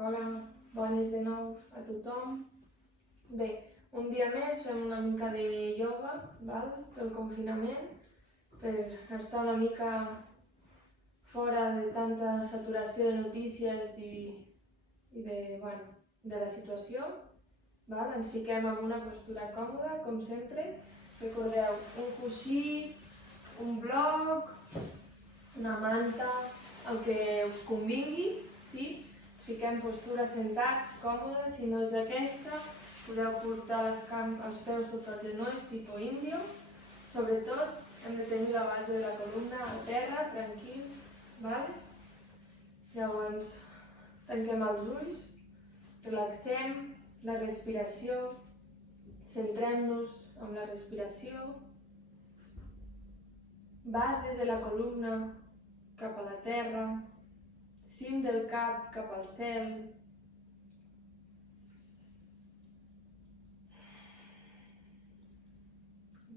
Hola, bones de nou a tothom. Bé, un dia més fem una mica de ioga, pel confinament, per estar una mica fora de tanta saturació de notícies i de la situació. Ens fiquem en una postura còmoda, com sempre. Recordeu, un coixí, un bloc, una manta, el que us convingui, sí? Ens fiquem en postura sentats, còmodes. Si no és aquesta, podeu portar els peus sota els genolls, tipus índio. Sobretot, hem de tenir la base de la columna a terra, tranquils. Llavors, tanquem els ulls, relaxem la respiració, centrem-nos en la respiració, base de la columna cap a la terra, cim del cap cap al cel.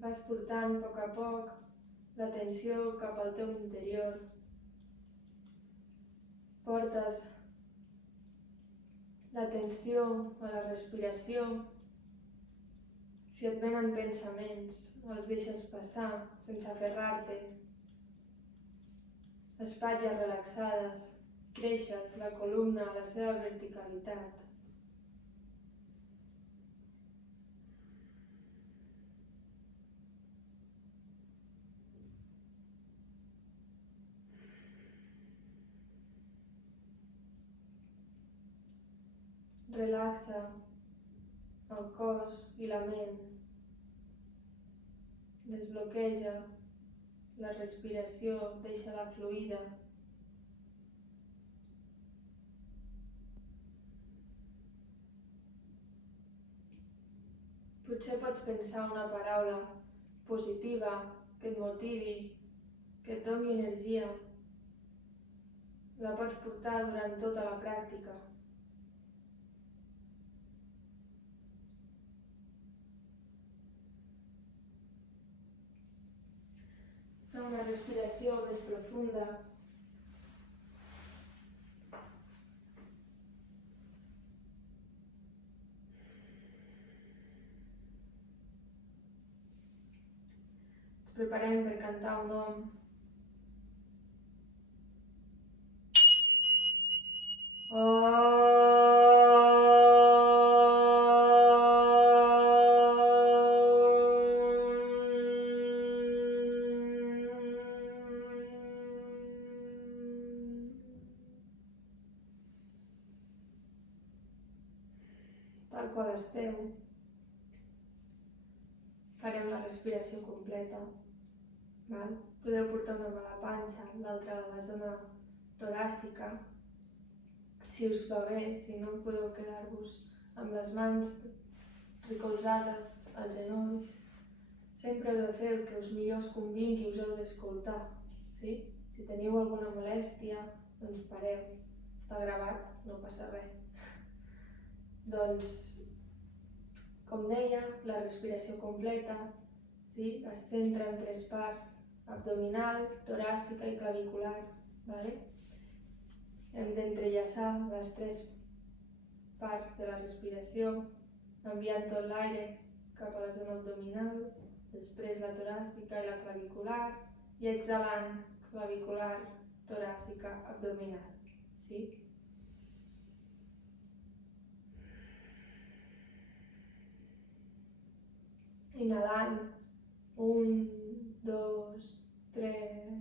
Vas portant a poc l'atenció cap al teu interior. Portes l'atenció a la respiració. Si et venen pensaments, els deixes passar sense aferrar-te. Espatlles relaxades, creixes la columna a la seva verticalitat. Relaxa el cos i la ment. Desbloqueja la respiració, deixa-la fluida. Potser pots pensar una paraula positiva que et motivi, que et doni energia. La pots portar durant tota la pràctica. Fem una respiració més profunda. Ens preparem per cantar un nom. Tal qual esteu, farem la respiració completa. Podeu portar una mà a la panxa, l'altra a la zona toràcica. Si us va bé, si no, podeu quedar-vos amb les mans recolzades als genolls. Sempre heu de fer el que millor us convingui, us heu d'escoltar. Sí? Si teniu alguna molèstia, doncs pareu. Està gravat, no passa res. Doncs, com deia, la respiració completa, sí? Es centra en 3 parts: abdominal, toràcica i clavicular. Hem d'entrellaçar les 3 parts de la respiració, enviant tot l'aire cap a la zona abdominal, després la toràcica i la clavicular, i exhalant clavicular, toràcica, abdominal. Sí? Inhalant, 1, 2, 3,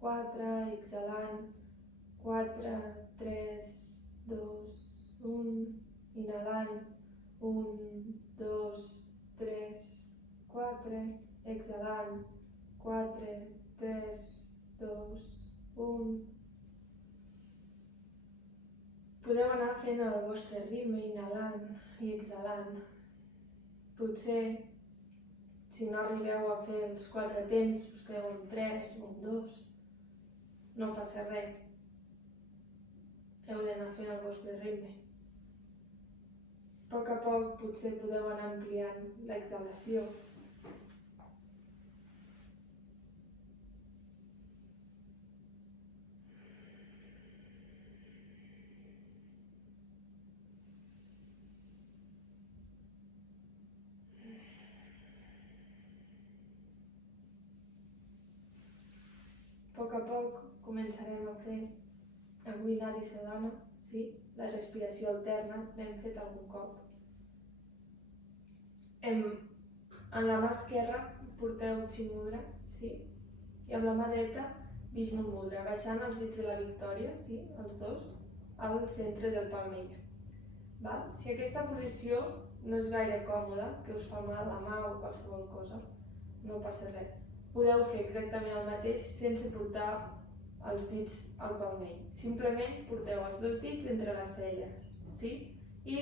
4, exhalant, 4, 3, 2, 1, inhalant, 1, 2, 3, 4, exhalant, 4, 3, 2, 1. Podeu anar fent el vostre ritme, inhalant i exhalant. Potser, si no arribeu a fer els 4 temps, us quedeu en 3 o en 2, no passa res. Heu d'anar fent el vostre ritme. A poc potser podeu anar ampliant l'exhalació. poc a poc començarem a fer abdominal i sadhana, sí? La respiració alterna, l'hem fet algun cop. En la mà esquerra porteu Chimudra, sí? I amb la mà dreta Vishnu Mudra, baixant els dits de la Victòria, sí? Els dos, al centre del palmell. Val? Si aquesta posició no és gaire còmoda, que us fa mal la mà o qualsevol cosa, no passa res. Podeu fer exactament el mateix sense portar els dits al palmell. Simplement porteu els dos dits entre les celles, sí? I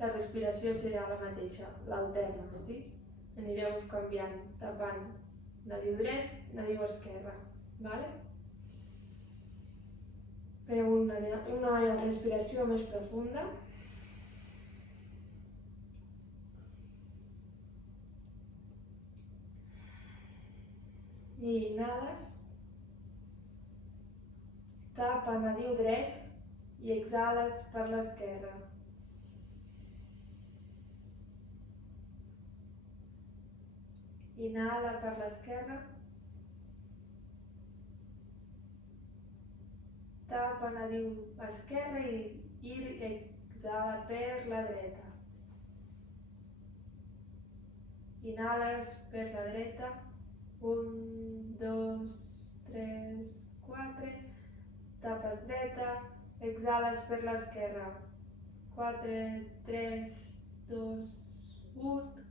la respiració serà la mateixa, l'alterna, sí? Anireu canviant, tapant nadiu dret, nadiu esquerra, vale? Feu una respiració més profunda. I inhales, tapa nadiu dret i exhales per l'esquerra. Inhala per l'esquerra, tapa nadiu esquerra i exhala per la dreta. Inhales per la dreta. 1, 2, 3, 4, tapes dreta, exhales per l'esquerra. 4, 3, 2, 1,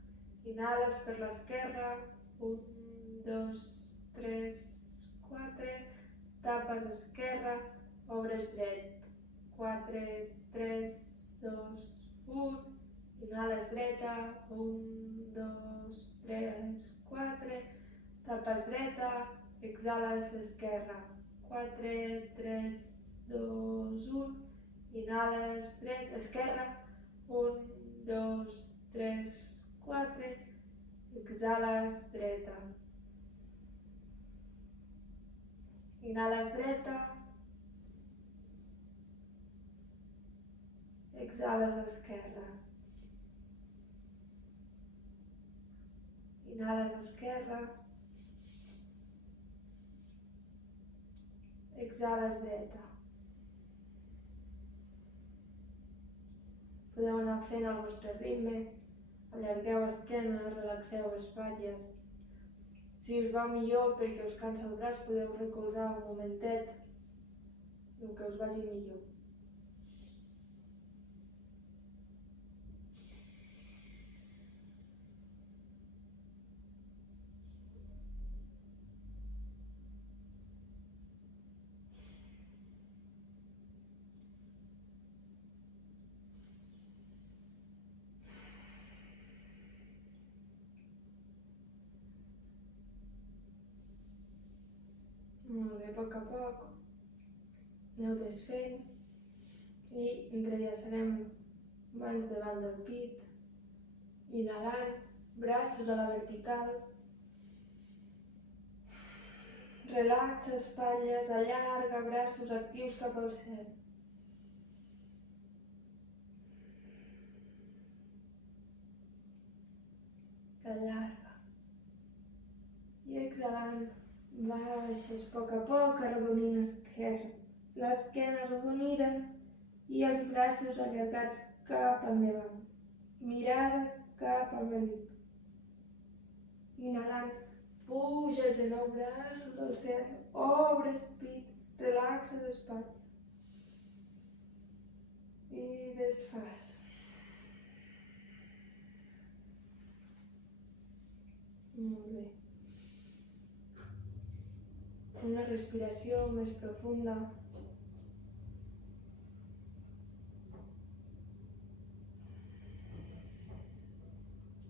inhales per l'esquerra. 1, 2, 3, 4, tapes esquerra, obres dret. 4, 3, 2, 1, inhales dreta. 1, 2, 3, 4, tapes dreta, exhales esquerra. 4, 3, 2, 1, inhales dreta, esquerra. 1, 2, 3, 4, exhales dreta. Inhales dreta, exhales esquerra. Inhales esquerra, exhales dreta. Podeu anar fent el vostre ritme, allargueu esquena, relaxeu espatlles. Si us va millor perquè us cansa el braç, podeu recolzar un momentet, el que us vagi millor. Molt bé, a poc aneu desfent i entrellaçarem mans davant del pit, inhalant, braços a la vertical, relaxa espatlles, allarga braços actius cap al cel. Allarga. I exhalant, baixes a poc, arrodonint l'esquena arrodonida i els braços allargats cap endavant. Mirada cap al melic. Inhalant, puges de nou braços al cel, obres pit, relaxes espatlla. I desfas. Molt bé. Una respiració més profunda.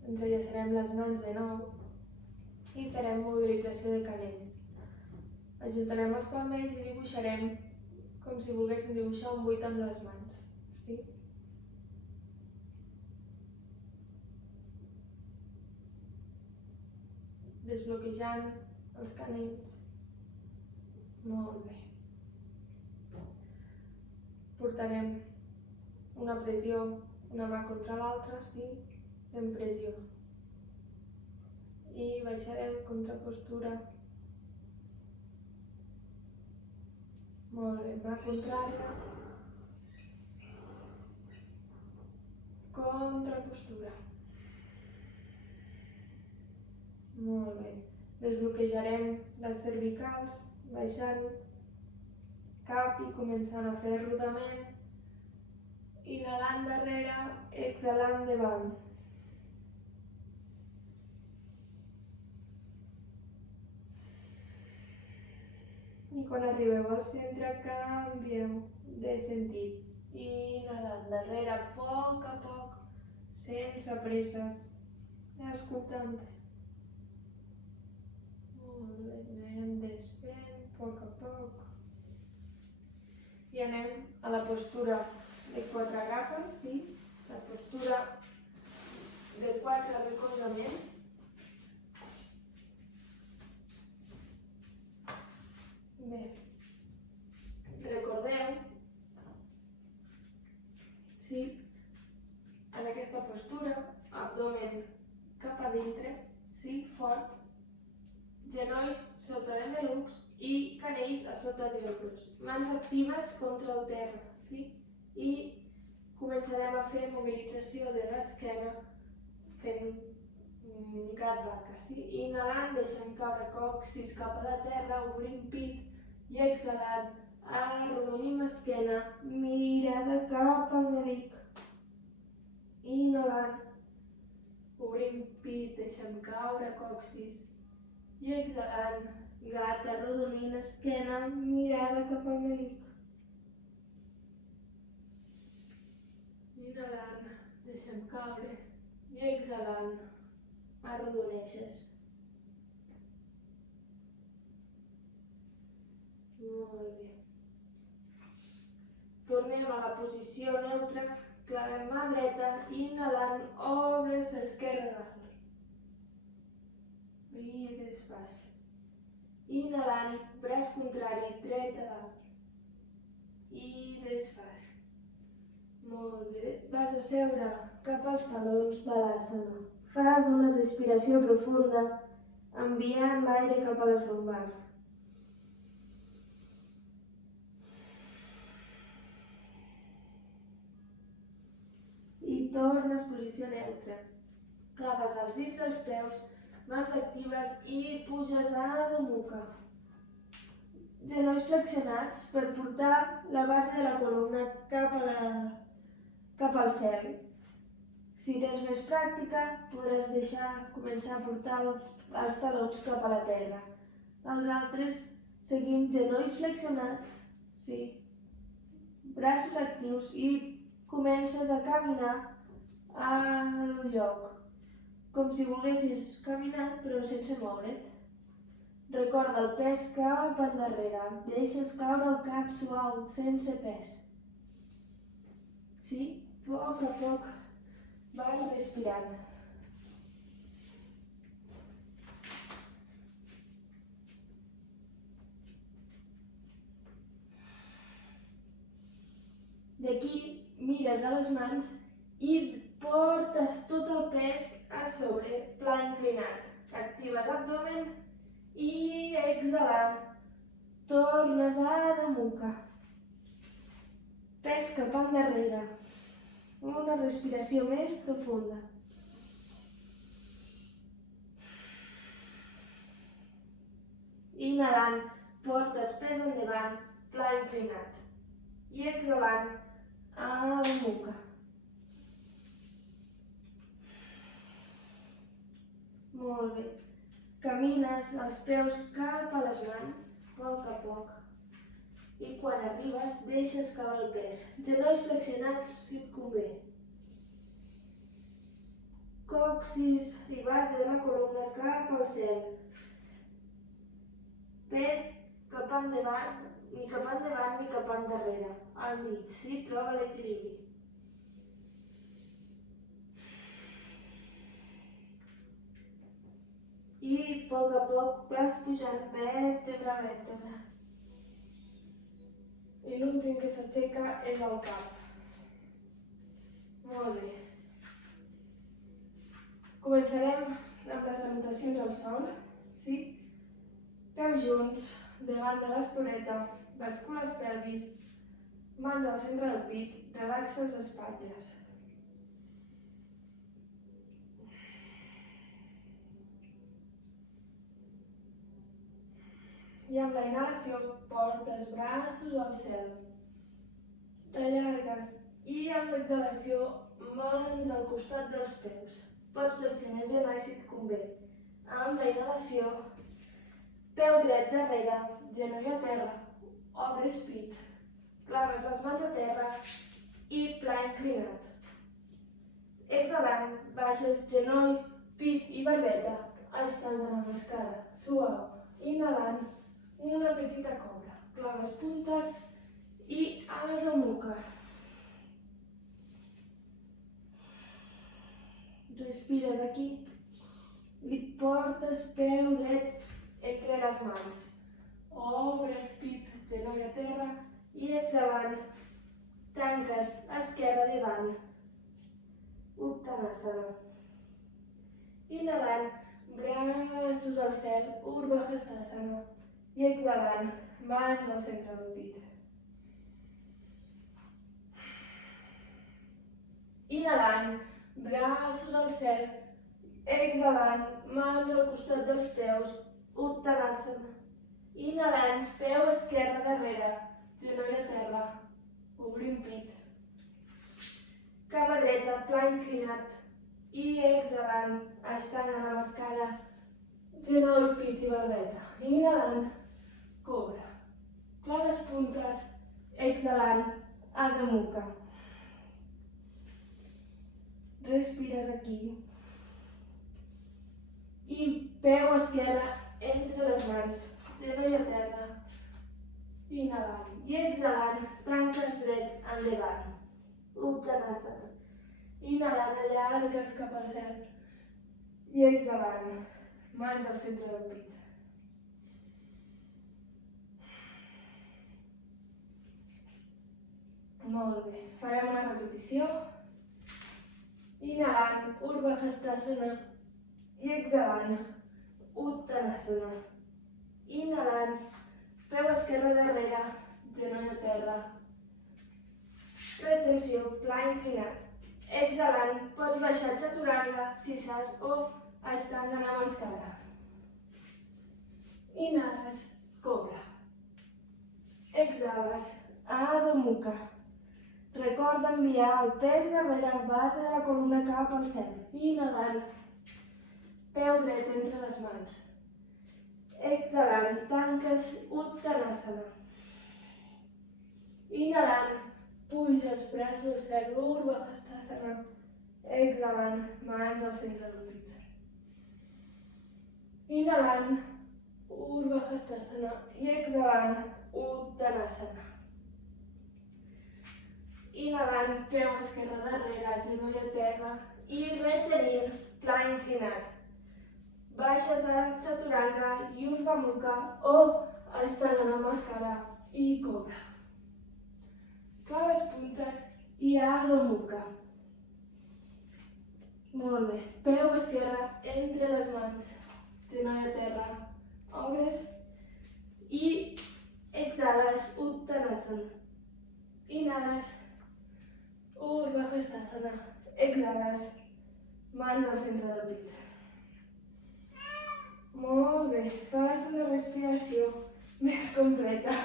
Entrellaçarem les mans de nou i farem mobilització de canells. Ajuntarem els palmells i dibuixarem com si volguéssim dibuixar un 8 amb les mans. Sí? Desbloquejant els canells. Molt bé. Portarem una pressió, una mà contra l'altra, sí? En pressió. I baixarem contrapostura. Molt bé, mà contrària. Contrapostura. Molt bé. Desbloquejarem les cervicals, baixant cap i començant a fer rodament. Inhalant darrere, exhalant davant. I quan arribeu al centre, canvieu de sentit. Inhalant darrere, a poc, sense presses, escoltant. Molt bé, anem desfent, a poc. I anem a la postura de 4 grapes, sí? La postura de 4 recolzaments. Bé, recordeu, sí, en aquesta postura, abdomen cap a dintre, sí, fort, genolls sota de malucs i canells a sota d'ombros. Mans actives contra el terra, sí? I començarem a fer mobilització de l'esquena fent gat vaca, sí? Inhalant, deixant caure còccix cap a la terra, obrint pit i exhalant, arrodonim esquena, mirada cap al melic. Inhalant, obrint pit, deixant caure còccix i exhalant, gat arrodonint esquena, mirada cap al melic. Inhalant, deixant caure i exhalant, arrodoneixes. Molt bé. Tornem a la posició neutra, clavem mà dreta, inhalant, obres esquerra dalt. I desfas. Inhalant, braç contrari, dret a dalt. I desfas. Molt bé. Vas a seure cap als talons, balasana. Fas una respiració profunda, enviant l'aire cap a les lumbars. I tornes posició neutra. Claves els dits dels peus, mans actives i puges a Adho Mukha. Genolls flexionats per portar la base de la columna cap al cel. Si tens més pràctica, podràs començar a portar els talons cap a la terra. Els altres seguim genolls flexionats, sí, braços actius i comences a caminar al lloc, com si volguessis caminar però sense moure't. Recorda el pes cap endarrere, deixes caure el cap suau, sense pes. Sí, a poc vas respirant. D'aquí mires a les mans i portes tot el pes a sobre, pla inclinat. Actives abdomen i exhalant, tornes a Adho Mukha. Pes cap endarrere. Una respiració més profunda. Inhalant, portes pes endavant, pla inclinat. I exhalant, Adho Mukha. Molt bé. Camines els peus cap a les mans, a poc. I quan arribes, deixes caure el pes. Genolls flexionats, si et convé. Còccix i base de la columna cap al cel. Pes cap endavant, ni cap endarrere. Al mig, sí? Troba l'equilibri. I a poc vas pujant vèrtebra a vèrtebra. I l'últim que s'aixeca és el cap. Molt bé. Començarem amb les salutacions al sol, sí? Peus junts, davant de l'estoneta, bascula els pelvis, mans al centre del pit, relaxa les espatlles. I amb la inhalació porta els braços al cel. T'allargues i amb l'exhalació mans al costat dels peus. Pots flexionar genolls si et convé. Amb la inhalació, peu dret darrere, genoll a terra, obres pit. Claves les mans a terra i pla inclinat. Exhalant, baixes genoll, pit i barbeta, estendent amb l'escala, suau. Inhalant, una petita cobra. Claves puntes i Adho Mukha. Respires aquí i portes peu dret entre les mans. Obres pit, genoll a terra i exhalant, tanques esquerra davant. Uttanasana. Inhalant, braços al cel, Urdhva Hastasana. I exhalant, mans al centre del pit. Inhalant, braços al cel, exhalant, mans al costat dels peus, Uttanasana. Inhalant, peu esquerre darrere, genoll a terra, obrim pit. Cama dreta, pla inclinat. I exhalant, estendent amb escala, genoll, pit i barbeta. Inhalant, cobra. Claves puntes, exhalant, Adho Mukha. Respires aquí. I peu esquerre entre les mans, genoll a terra. Inhalant i exhalant, tanques dret endavant. Uttanasana. Inhalant, allargues cap al cel. I exhalant, mans al centre del pit. Molt bé. Farem una repetició. Inhalant, Urdhva Hastasana. I exhalant, Uttanasana. Inhalant, peu esquerre darrere, genoll a terra. Retenció, pla inclinat. Exhalant, pots baixar Chaturanga si saps o estendent amb escala. Inhales, cobra. Exhales, Adho Mukha. Recorda enviar el pes darrere base de la columna cap al cel. Inhalant, peu dret entre les mans. Exhalant, tanques Uttanasana. Inhalant, puja els braços al cel, Urdhva Hastasana. Exhalant, mans al centre del pit. Inhalant, Urdhva Hastasana. I exhalant, Uttanasana. Inhalant, peu esquerre darrere, genoll a terra i retenint, pla inclinat. Baixes a Chaturanga i Urdhva Mukha o estendent amb escala i cobra. Claves puntes i Adho Mukha. Molt bé. Peu esquerre entre les mans, genoll a terra, obres i exhales Uttanasana. Inhales, Urdhva Hastasana. Exhales, mans al centre del pit. Molt bé. Fas una respiració més completa.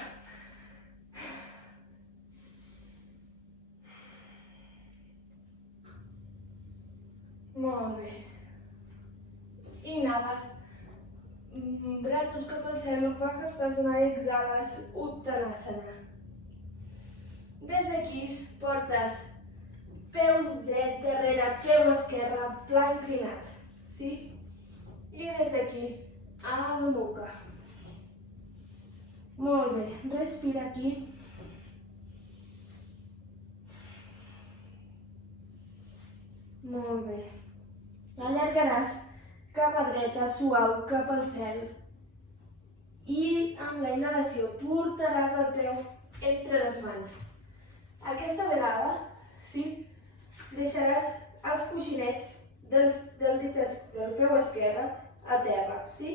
Molt bé. Inhales, braços cap al cel, Urdhva Hastasana, exhales, Uttanasana. Des d'aquí portes peu dret darrere, peu esquerre, pla inclinat. Sí? I des d'aquí, Adho Mukha. Molt bé. Respira aquí. Molt bé. Allargaràs cama dreta suau cap al cel i amb la inhalació portaràs el peu entre les mans. Aquesta vegada, sí, deixaràs els coixinets del peu esquerre a terra, sí?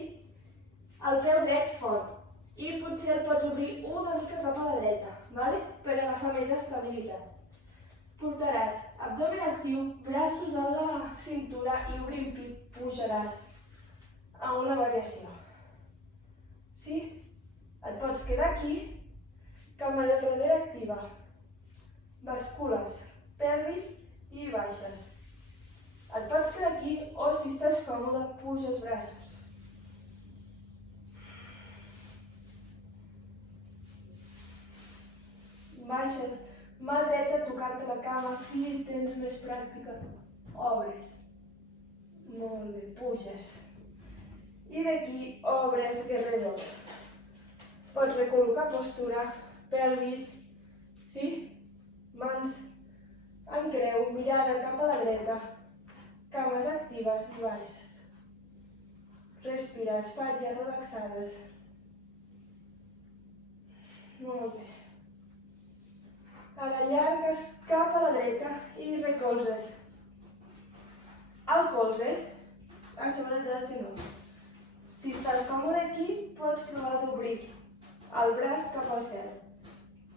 El peu dret fort I potser el pots obrir una mica cap a la dreta, vale? Per agafar més estabilitat. Portaràs abdomen actiu, braços a la cintura i obrint pit pujaràs a una variació. Sí? Et pots quedar aquí, cama del darrere activa. Bascules, pelvis i baixes. Et pots quedar aquí o, si estàs còmode, puges braços. Baixes, mà dreta tocant la cama, si tens més pràctica, obres. Molt bé, puges. I d'aquí obres guerrer 2. Pots recol·locar postura, pelvis, sí? Mans en creu, mirada cap a la dreta, cames actives i baixes. Respira, espatlles relaxades. Molt bé. Ara allargues cap a la dreta i recolzes el colze a sobre del genoll. Si estàs còmode aquí, pots provar d'obrir el braç cap al cel,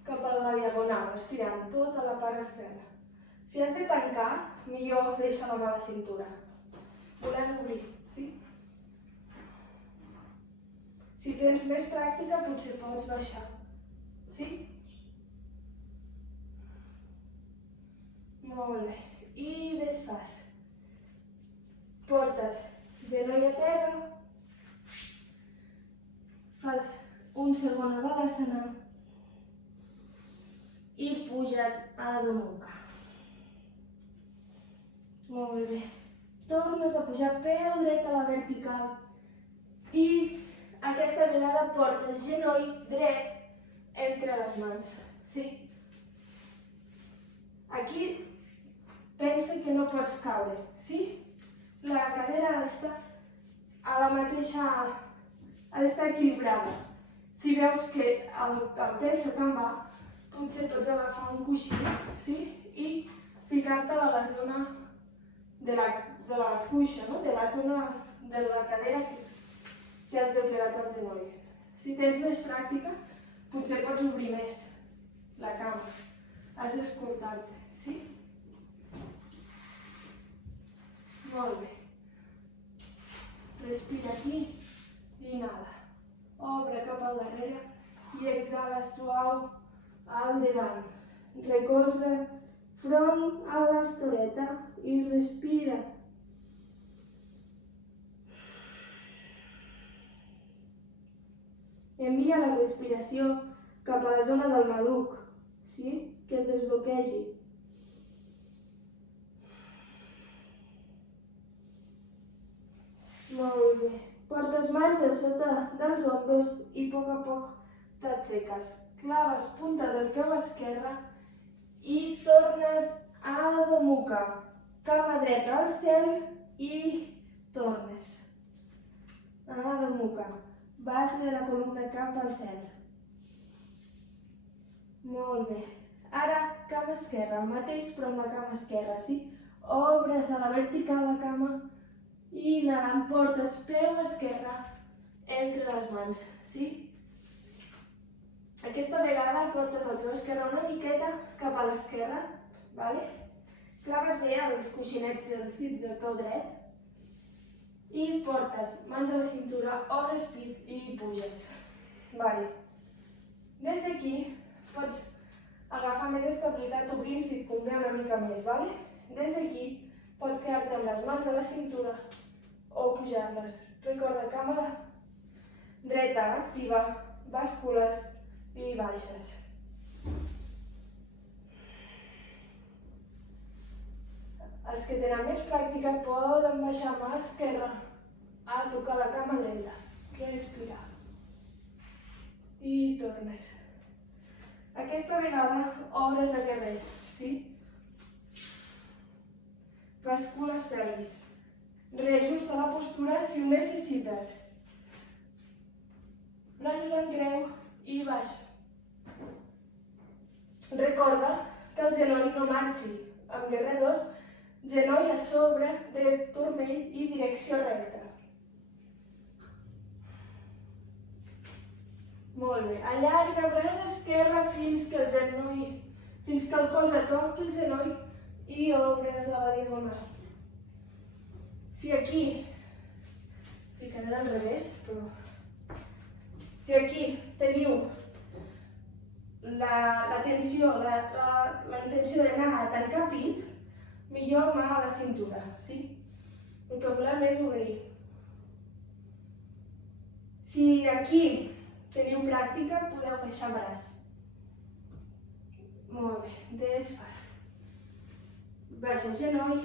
cap a la diagonal, estirant tota la part esquerra. Si has de tancar, millor deixa la mà a la cintura. Volem obrir, sí? Si tens més pràctica, potser pots baixar, sí? Molt bé. I desfas. Portes genoll a terra. Fas un segon a Balasana. I puges a Adho Mukha. Molt bé. Tornes a pujar peu dret a la vertical. I aquesta vegada portes genoll dret entre les mans. Sí? Aquí pensa que no pots caure, sí? La cadera ha d'estar a la mateixa... ha d'estar equilibrada. Si veus que el pes se te'n va, potser pots agafar un coixí, sí? I ficar-te a la zona de la cuixa, no? De la zona de la cadera que has doblegat el genoll. Si tens més pràctica, potser pots obrir més la cama. Has d'escoltar-te, sí? Molt bé. Respira aquí i inhala. Obre cap al darrere i exhala suau al davant. Recolza front a l'estoreta i respira. Envia la respiració cap a la zona del maluc, sí? Que es desbloquegi. Molt bé. Portes mans a sota dels ombros i a poc t'aixeques. Claves punta del peu esquerre i tornes a Adho Mukha. Cama dreta al cel i tornes. A Adho Mukha. Base de la columna cap al cel. Molt bé. Ara, cama esquerra, el mateix però amb la cama esquerra, sí? Obres a la vertical la cama i inhalant portes peu esquerre entre les mans, sí? Aquesta vegada portes el peu esquerre una miqueta cap a l'esquerra, vale? Claves bé els coixinets dels dits del peu dret i portes mans a la cintura, obres pit i puges. Vale. Des d'aquí pots agafar més estabilitat obrint si et convé una mica més, vale? Des d'aquí pots quedar-te amb les mans a la cintura o pujar-les. Recorda, cama dreta activa, bàscules i baixes. Els que tenen més pràctica poden baixar mà esquerra a tocar la cama dreta. Respira. I tornes. Aquesta vegada obres el guerrer, sí? Bascules pelvis. Reajusta la postura si ho necessites. Braços en creu i baixa. Recorda que el genoll no marxi. Amb guerrer 2, genoll a sobre de turmell i direcció recta. Molt bé. Allarga braç esquerre fins que el colze toqui el genoll i obres a la diagonal. Si aquí, ficaré del revés, però... Si aquí teniu la tensió, la intenció d'anar a tancar pit, millor mà a la cintura, sí? El que volem és obrir. Si aquí teniu pràctica, podeu baixar braç. Molt bé, desfas. Baixa el genoll,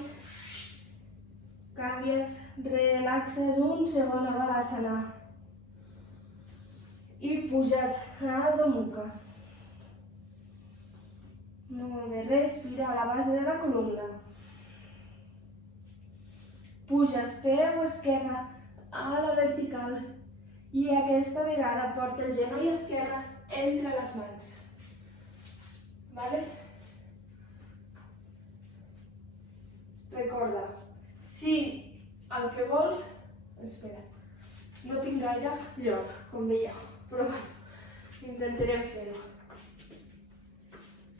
canvies, relaxes un segon a Balasana i puges a Adho Mukha. Molt bé, respira a la base de la columna. Puges peu esquerre a la vertical i aquesta vegada portes genoll esquerre entre les mans. Vale? Recorda, si el que vols... Espera, no tinc gaire lloc, com veieu, però bueno, intentarem fer-ho.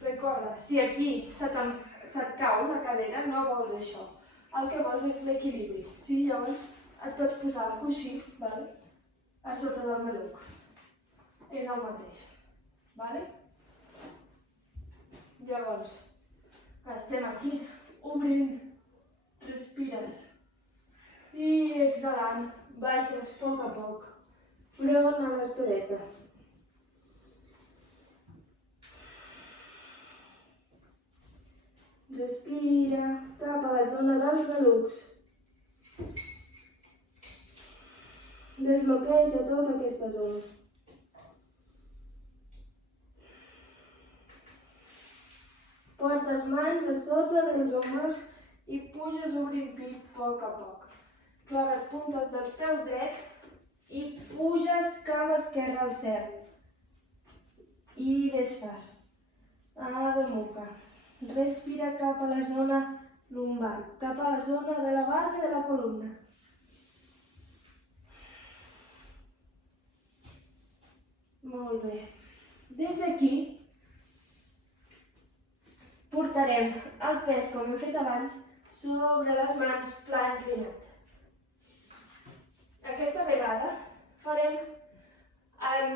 Recorda, si aquí se't cau la cadera, no vols això. El que vols és l'equilibri. Sí, llavors et pots posar el coixí, vale? A sota del maluc. És el mateix. Vale? Llavors, estem aquí, obrint, respires i exhalant, baixes a poc, front a l'estoreta. Respira cap a la zona dels malucs. Desbloqueja tota aquesta zona. Portes mans a sota dels homes i puges obrint pit a poc. Claves puntes dels peus dret i puges cap esquerre al cel. I desfas. Adho Mukha. Respira cap a la zona lumbar, cap a la zona de la base de la columna. Molt bé. Des d'aquí portarem el pes, com hem fet abans, sobre les mans, pla inclinat. Aquesta vegada farem... el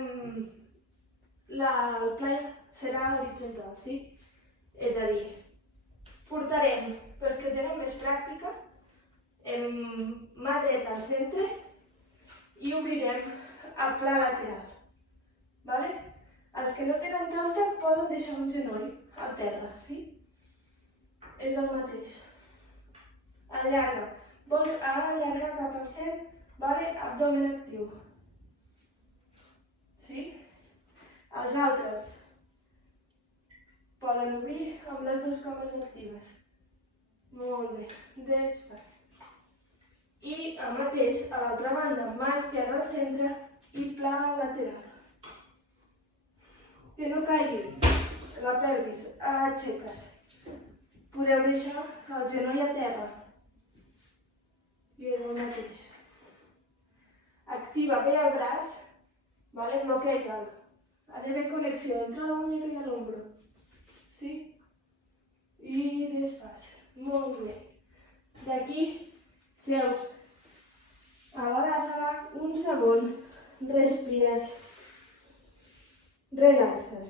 pla serà horitzontal, sí? És a dir, portarem, pels que tenen més pràctica, mà dreta al centre i obrirem a pla lateral. Vale? Els que no tenen tanta poden deixar un genoll al terra, sí? És el mateix. Allarga. Vols allargar cap al cel? Vale? Abdomen actiu. Sí? Els altres poden obrir amb les dues cames actives. Molt bé. Desfas. I el mateix a l'altra banda, mà esquerra al centre i pla lateral. Que no caigui la pelvis, aixeques. Podeu deixar el genoll a terra. I és el mateix. Activa bé el braç, vale? Bloqueja'l. Ha d'haver connexió entre la muñeca i l'ombro. Sí? I desfas. Molt bé. D'aquí, seus a Balasana, un segon, respires, relaxes.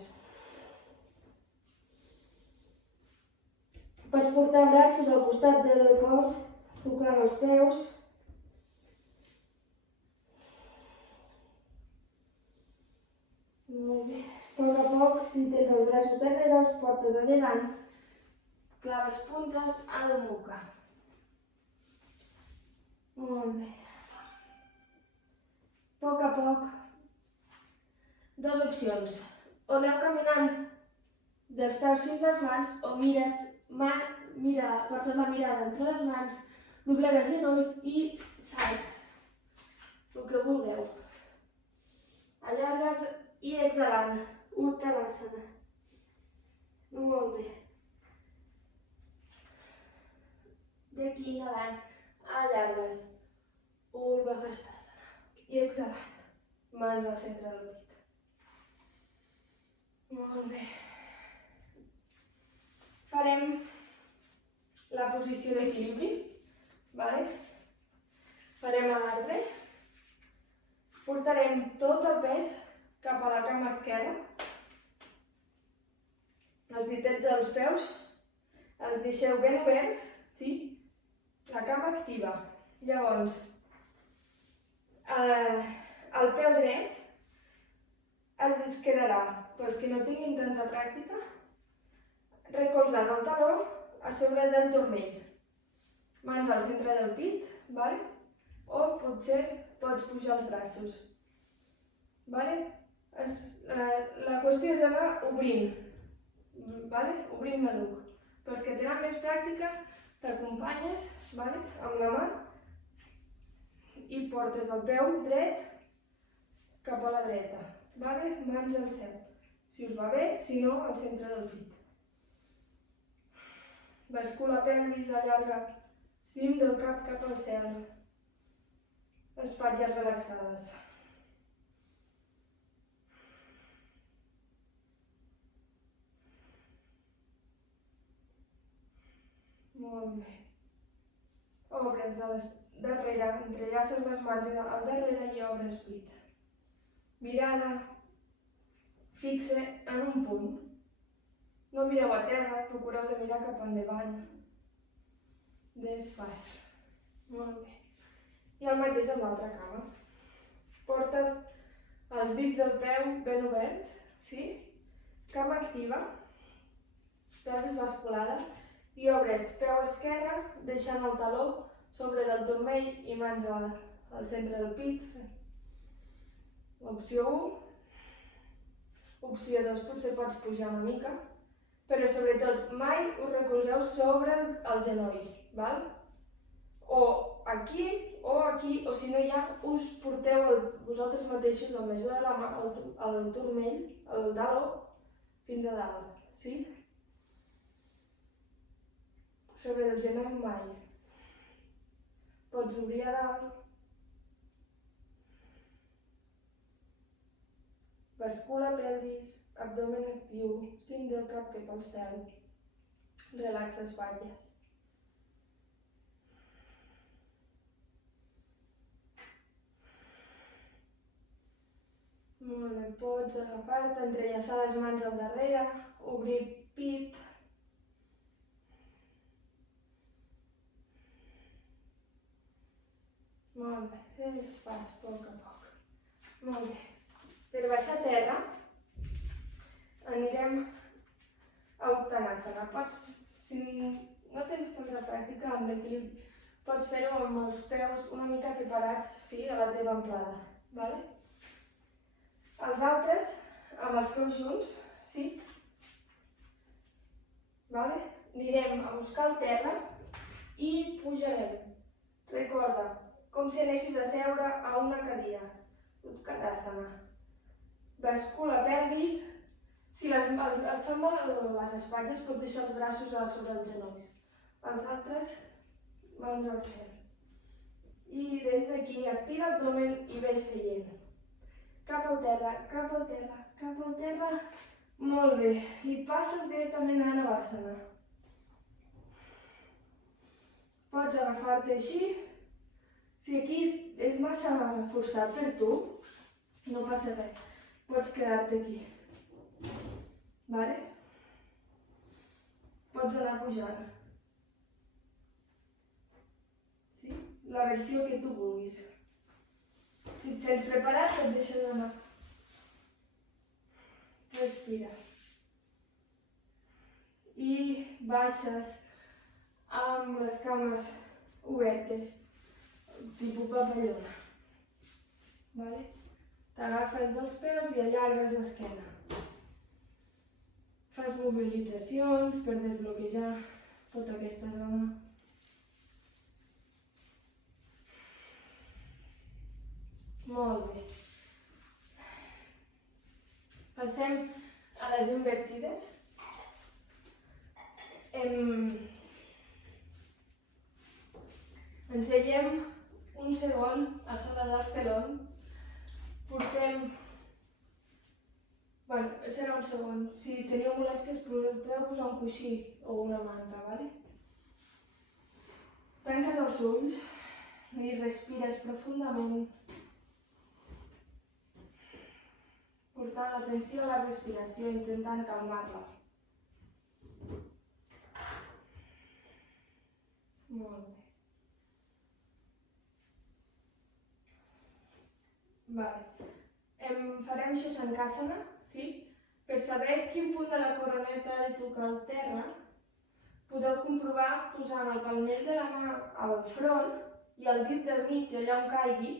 Pots portar braços al costat del cos, tocant els peus. Molt bé. A poc, si tens els braços darrere, els portes a davant. Claves puntes, Adho Mukha. Molt bé. A poc, dues opcions. O aneu caminant dels peus fins les mans, o portes la mirada entre les mans, doblegues genolls i saltes. El que vulgueu. Allargues i exhalant. Uttanasana. Molt bé. D'aquí inhalant, allargues. Urdhva Hastasana. I exhalant. Mans al centre del pit. Molt bé. Farem la posició d'equilibri, vale? Farem l'arbre. Portarem tot el pes cap a la cama esquerra. Els ditets dels peus els deixeu ben oberts, sí? La cama activa. Llavors, el peu dret es quedarà, pels que no tinguin tanta pràctica, recolzant el taló a sobre del turmell. Mans al centre del pit, vale? O potser pots pujar els braços. Vale? La qüestió és anar obrint, vale? Obrint maluc. Pels que tenen més pràctica, t'acompanyes, vale? Amb la mà i portes el peu dret cap a la dreta. Vale? Mans al cel. Si us va bé, si no, al centre del pit. Bascula pelvis, allarga cim del cap cap al cel. Espatlles relaxades. Molt bé. Obres darrere, entrellaces les mans al darrere i obres pit. Mirada fixa en un punt. No mireu a terra, procureu de mirar cap endavant. Desfàs. Molt bé. I el mateix amb l'altra cama. Portes els dits del peu ben oberts, sí? Cama activa, pelvis basculada, i obres peu esquerre, deixant el taló sobre del turmell i mans al centre del pit. Opció 1. Opció 2, potser pots pujar una mica, però sobretot mai us recolzeu sobre el genoll, val? O aquí, o si no hi ha, us porteu vosaltres mateixos amb l'ajuda de la mà el turmell, el taló, fins a dalt, sí? Sobre el genoll mai. Pots obrir a dalt. Bascula pelvis, abdomen actiu, cim del cap cap al cel. Relaxa espatlles. Molt bé, pots agafar-te, entrellaçar les mans al darrere, obrir pit. Molt bé, desfàs a poc a poc. Molt bé. Per baixar a terra, anirem a Uttanasana. Si no tens tanta pràctica amb l'equilibri, pots fer-ho amb els peus una mica separats, sí, a la teva amplada. Vale? Els altres, amb els peus junts, sí? Vale? Anirem a buscar el terra i pujarem. Recorda, com si anessis a seure a una cadira. Uttanasana. Bascula pelvis. Si et fan mal les espatlles, pots deixar els braços sobre els genolls. Els altres, mans al cel. I des d'aquí activa l'abdomen i ves seient. Cap al terra, cap al terra, cap al terra. Molt bé. I passes directament a Anavasana. Pots agafar-te així. Si aquí és massa forçat per tu, no passa res. Pots quedar-te aquí. Vale? Pots anar pujant. Sí? La versió que tu vulguis. Si et sents preparat, et deixes anar. Respira. I baixes amb les cames obertes, tipus papallona. Vale? T'agafes dels peus i allargues l'esquena. Fas mobilitzacions per desbloquejar tota aquesta zona. Molt bé. Passem a les invertides. Ensenyem un segon a sobre dels talons. Portem... serà un segon. Si teniu molèsties, podeu posar un coixí o una manta, ¿vale? Tanques els ulls i respires profundament, portant l'atenció a la respiració, intentant calmar-la. Molt bé. Vale. Farem Shashankasana, sí? Per saber quin punt de la coroneta ha de tocar el terra, podeu comprovar posant el palmell de la mà al front i el dit del mig allà on caigui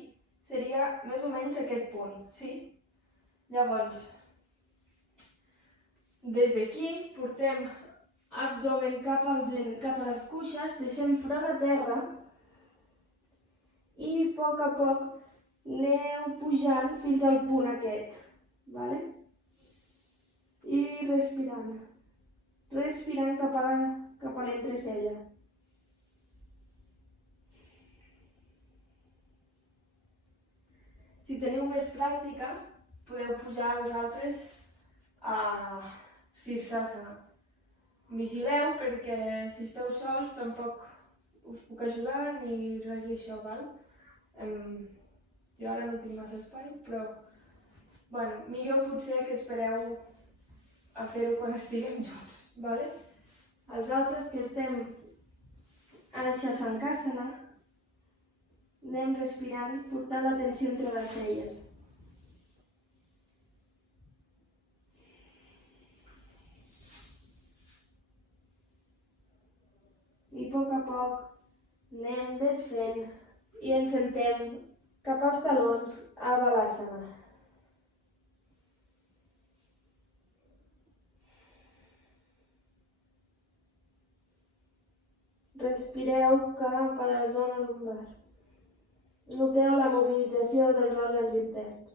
seria més o menys aquest punt, sí? Llavors, des d'aquí portem abdomen cap a les cuixes, deixem front a terra i a poc aneu pujant fins al punt aquest, ¿vale? I respirant cap a l'entrecella. Si teniu més pràctica, podeu pujar vosaltres a Sirsasana. Vigileu perquè si esteu sols tampoc us puc ajudar ni res d'això, val? Jo ara no tinc massa espai, però millor potser que espereu a fer-ho quan estiguem junts, vale? Els altres que estem a Shashankasana anem respirant, portant l'atenció entre les celles. I a poc anem desfent i ens sentem cap als talons a Balasana. Respireu cap a la zona lumbar. Noteu la mobilització dels òrgans interns.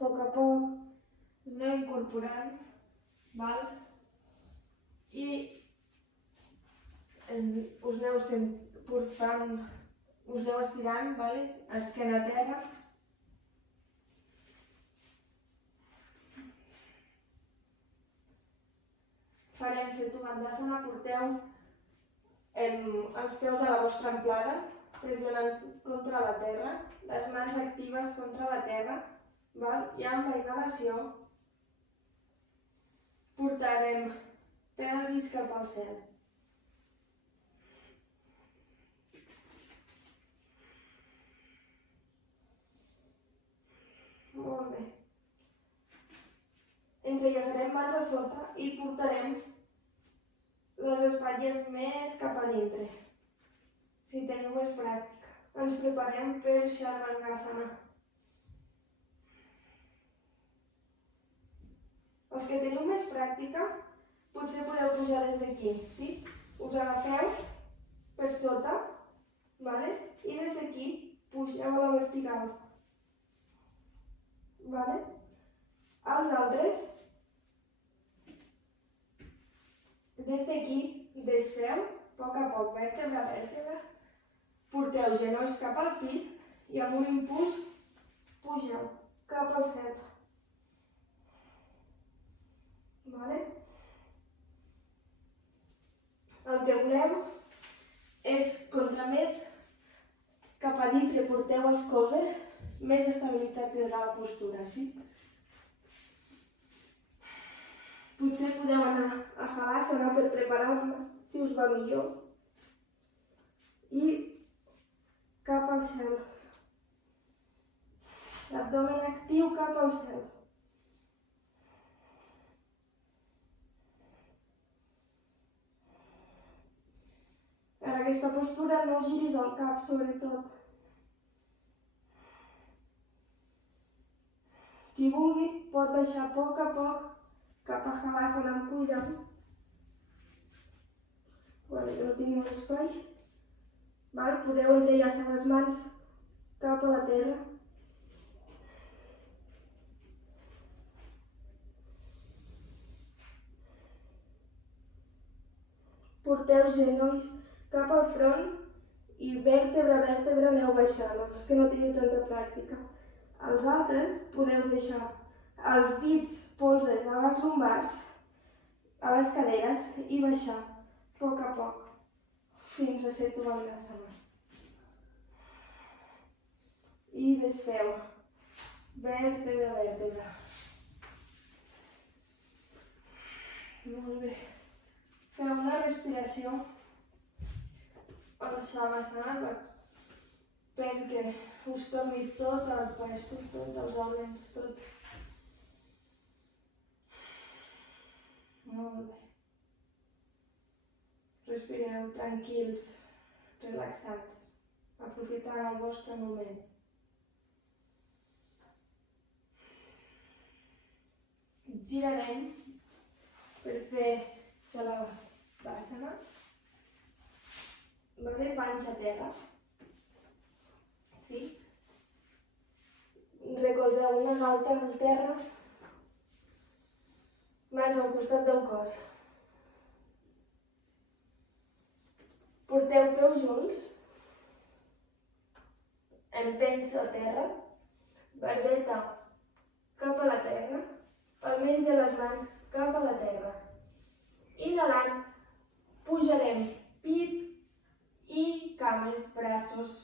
A poc us aneu incorporant, val? I us aneu estirant, vale? Esquena a terra. Farem Setu-Bandhasana, porteu els peus a la vostra amplada, pressionant contra la terra, les mans actives contra la terra, val? I amb la inhalació portarem pelvis cap al cel. Molt bé. Entrellaçarem mans a sota i portarem les espatlles més cap a dintre. Si teniu més pràctica. Ens preparem per Sharvangasana. Els que teniu més pràctica, potser podeu pujar des d'aquí, sí? Us agafeu per sota, vale? I des d'aquí pugeu a la vertical. Vale? Els altres, des d'aquí desfeu, a poc, vèrtebra a vèrtebra, porteu genolls cap al pit i amb un impuls pugeu cap al cel. Vale? El que volem és, contra més cap a dintre porteu els colzes, més estabilitat tindrà la postura, sí? Potser podeu anar a Halasana per preparar-la, si us va millor. I cap al cel. L'abdomen actiu cap al cel. En aquesta postura no giris el cap, sobretot. Qui vulgui pot baixar a poc cap a Halasana amb cuidado. Jo no tinc molt espai. Podeu entrellaçar les mans cap a la terra. Porteu genolls cap al front i vèrtebra a vèrtebra aneu baixant, els que no teniu tanta pràctica. Els altres podeu deixar els dits polzes a les lumbars, a les caderes i baixar a poc fins a Setu Bandhasana. I desfeu vèrtebra a vèrtebra. Molt bé. Feu una respiració al Shavasana perquè us torni tot el puesto, tots els òrgans, tot. Molt bé. Respireu tranquils, relaxats, aprofitant el vostre moment. Girarem per fer Salavasana. Panxa a terra. Sí. Recolzeu unes altes al terra. Mans al costat del cos. Porteu peus junts. Empens a terra. Barbeta cap a la terra. Palmells de les mans cap a la terra. Inhalant, pujarem pit i cames, braços.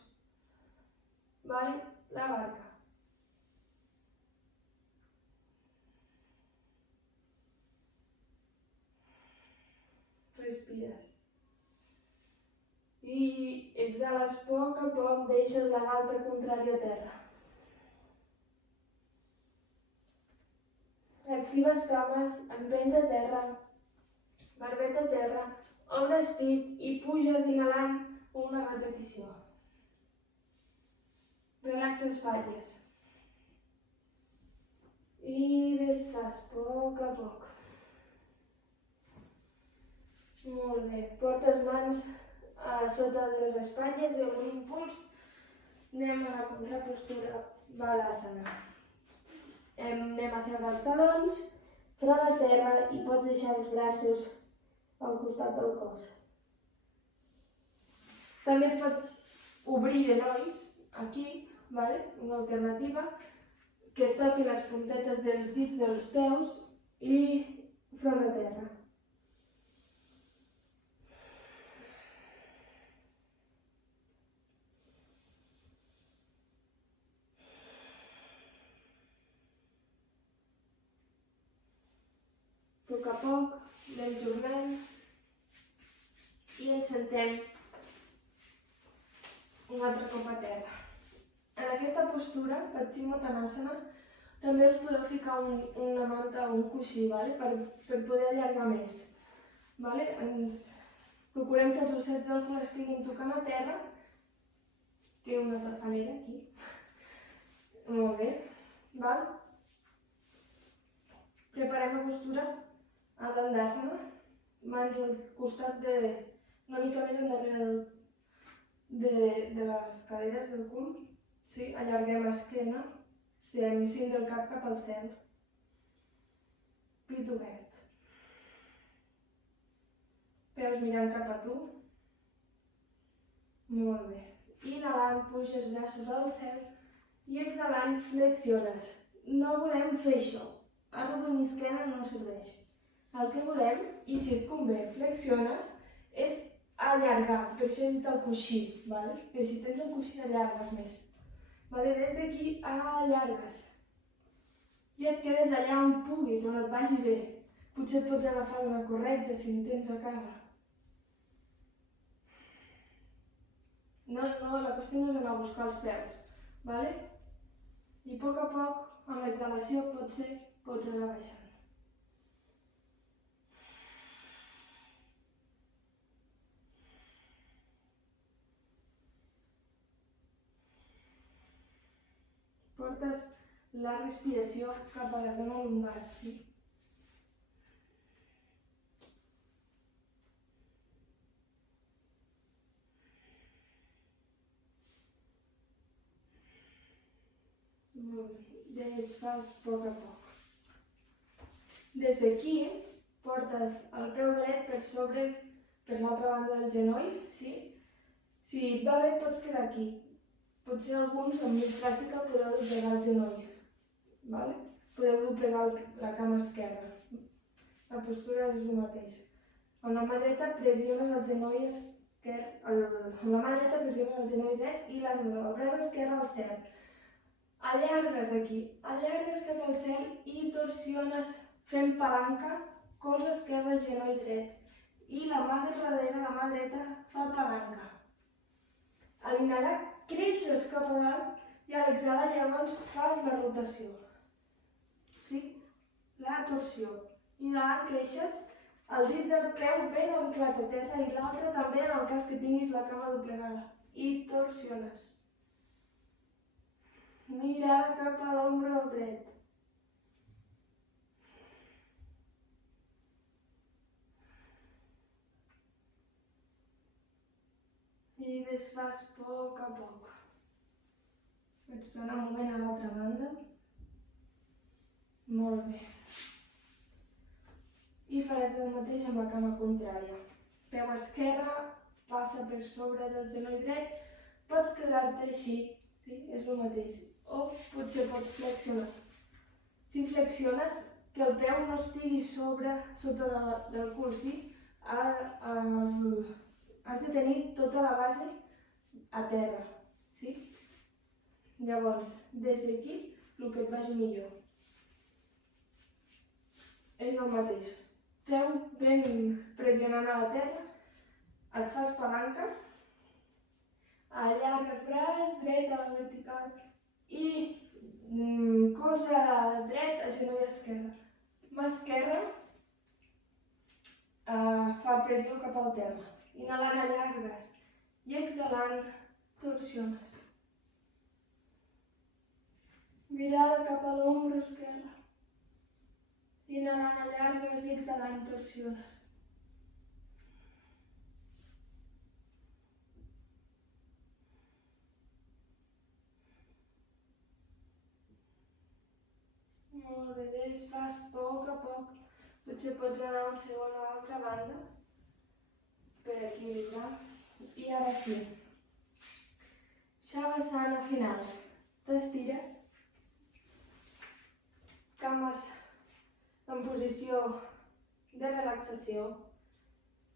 La barca. Respires. I exhales a poc, deixes la galta contrària a terra. Actives cames, empens a terra, barbeta a terra, obres pit i puges inhalant una repetició. Relaxa espatlles. I desfas a poc. Molt bé. Portes mans a sota de les espatlles i amb un impuls anem a la contrapostura Balasana. Anem a seure els talons, front a terra i pots deixar els braços al costat del cos. També pots obrir genolls aquí, una alternativa, que es toqui les puntetes dels dits dels peus i front a terra. A poc, anem tornant i ens sentem un altre cop a terra. En aquesta postura, Paschimottanasana, també us podeu ficar una manta o un coixí per poder allargar més. Procurem que els ossets del cul estiguin tocant a terra. Tinc una tafanera aquí. Molt bé. Preparem la postura a Dandasana, mans al costat una mica més endarrere de les caderes del cul. Sí, allarguem esquena, cim del cap cap al cel. Pit obert. Peus mirant cap a tu. Molt bé. Inhalant, puges braços al cel i exhalant, flexiones. No volem fer això. Arrodonir esquena no serveix. El que volem, i si et convé, flexiones, és allargar. Per això he dit el coixí, que si tens el coixí allargues més. Des d'aquí allargues. I et quedes allà on puguis, on et vagi bé. Potser et pots agafar una corretja si en tens a casa. No, la qüestió no és anar a buscar els peus. I a poc, amb l'exhalació, potser pots anar baixant. Portes la respiració cap a la zona lumbar, sí? Molt bé, desfas a poc. Des d'aquí portes el peu dret per l'altra banda del genoll, sí? Si et va bé, pots quedar aquí. Potser alguns amb més pràctica podeu doblegar el genoll. Vale? Podeu doblegar la cama esquerra. La postura és el mateix. Amb la mà dreta pressiones el genoll esquerre, amb la mà dreta pressiones el genoll dret i el braç esquerre al cel. Allargues aquí, allargues cap al cel i torsiones fent palanca, colze esquerre, genoll dret. I la mà de darrere, la mà dreta, fa palanca. A l'inhalar creixes cap a dalt i a l'exhalar llavors fas la rotació. Sí? La torsió. Inhalant creixes, el dit del peu ben anclat a terra i l'altre també en el cas que tinguis la cama doblegada. I torsiones. Mirada cap a l'ombre dret. I desfas a poc a poc. Vaig planar un moment a l'altra banda. Molt bé. I faràs el mateix amb la cama contrària. Peu esquerre, passa per sobre del genoll dret. Pots quedar-te així, sí? És el mateix. O potser pots flexionar. Si flexiones, que el peu no estigui sota del cul, sí? Has de tenir tota la base a terra, sí? Llavors, des d'aquí, el que et vagi millor. És el mateix. Peu ben pressionant a la terra, et fas palanca, allargues braç, dret a la vertical i colze dret a genoll esquerre. Mà esquerra fa pressió cap al terra. Inhalant allargues i exhalant torsiones. Mirada cap a l'ombre esquerre. Inhalant allargues i exhalant torsiones. Molt bé, desfas a poc. Potser pots anar un segon a l'altra banda per equilibrar. I ara sí. Shavasana final. T'estires. Cames en posició de relaxació.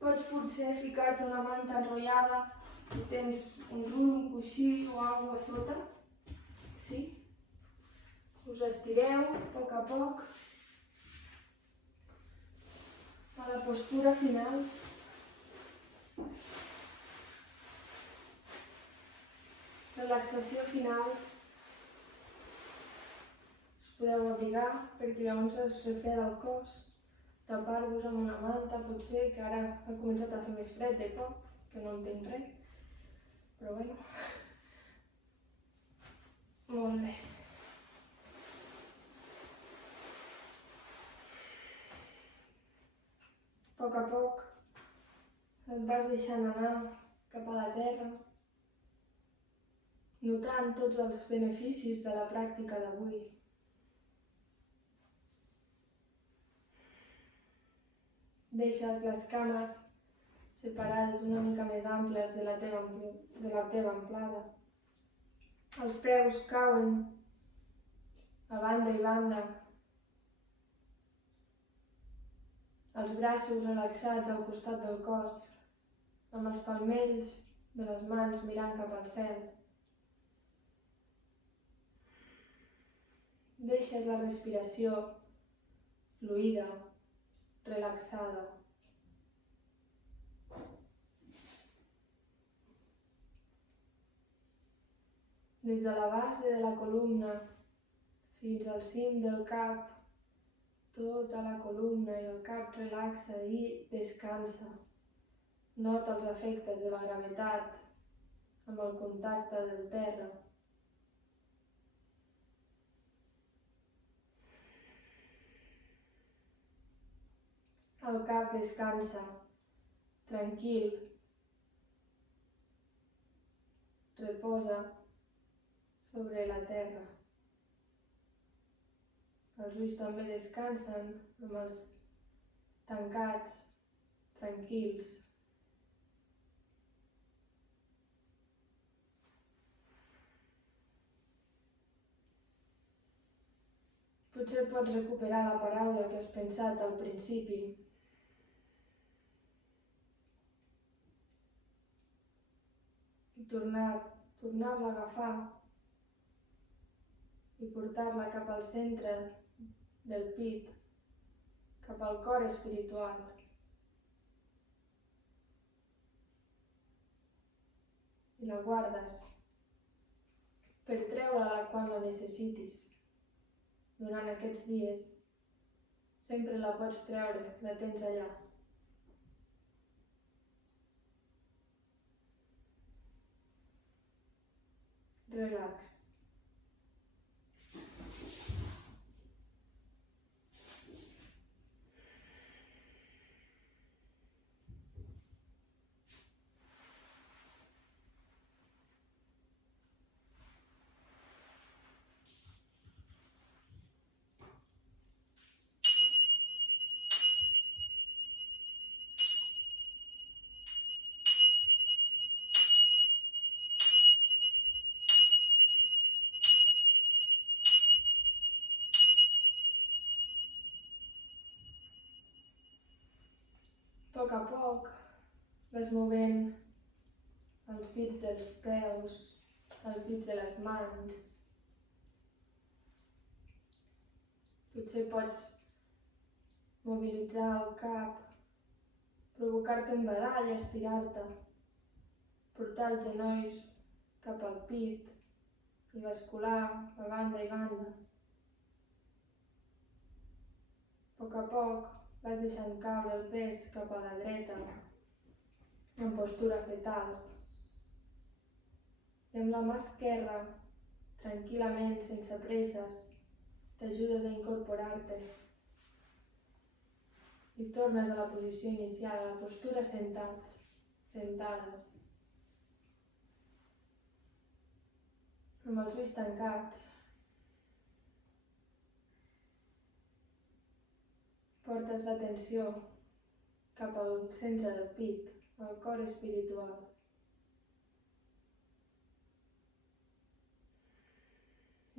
Pots potser ficar-te una manta enrotllada si tens un rulo, un coixí o alguna cosa a sota. Sí? Us estireu a poc. A la postura final. Relaxació final. Us podeu abrigar perquè llavors es refreda el cos. Tapar-vos amb una manta, potser, que ara ha començat a fer més fred de cop, que no entenc res. Però bueno. Molt bé. A poc et vas deixant anar cap a la terra, notant tots els beneficis de la pràctica d'avui. Deixes les cames separades una mica més amples de la teva amplada. Els peus cauen a banda i banda. Els braços relaxats al costat del cos, amb els palmells de les mans mirant cap al cel. Deixes la respiració fluida, relaxada. Des de la base de la columna fins al cim del cap, tota la columna i el cap relaxa i descansa. Nota els efectes de la gravetat amb el contacte del terra. El cap descansa, tranquil. Reposa sobre la terra. Els ulls també descansen amb els tancats, tranquils. Potser pots recuperar la paraula que has pensat al principi. I tornar-la a agafar i portar-la cap al centre del pit, cap al cor espiritual. I la guardes per treure-la quan la necessitis. Durant aquests dies sempre la pots treure, la tens allà. Relax. A poc vas movent els dits dels peus, els dits de les mans. Potser pots mobilitzar el cap, provocar-te un badall, estirar-te, portar els genolls cap al pit i bascular a banda i banda. A poc vas deixant caure el pes cap a la dreta, en postura fetal. I amb la mà esquerra, tranquil·lament, sense presses, t'ajudes a incorporar-te. I tornes a la posició inicial, a la postura sentades. Amb els ulls tancats. Portes l'atenció cap al centre del pit, al cor espiritual.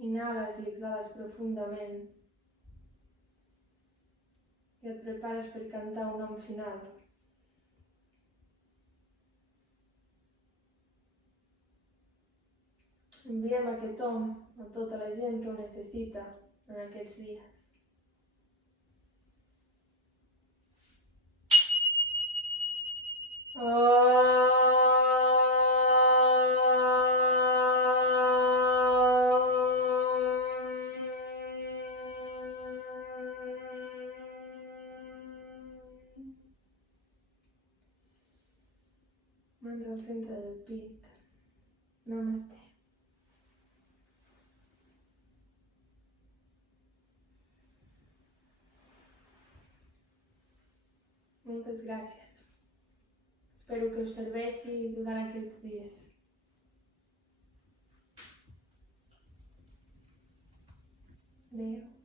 Inhales i exhales profundament i et prepares per cantar un nom final. Enviem aquest nom a tota la gent que ho necessita en aquests dies. Mans al centre del pit. Namasté. Moltes gràcies. Espero que us serveixi durant aquests dies. Adéu.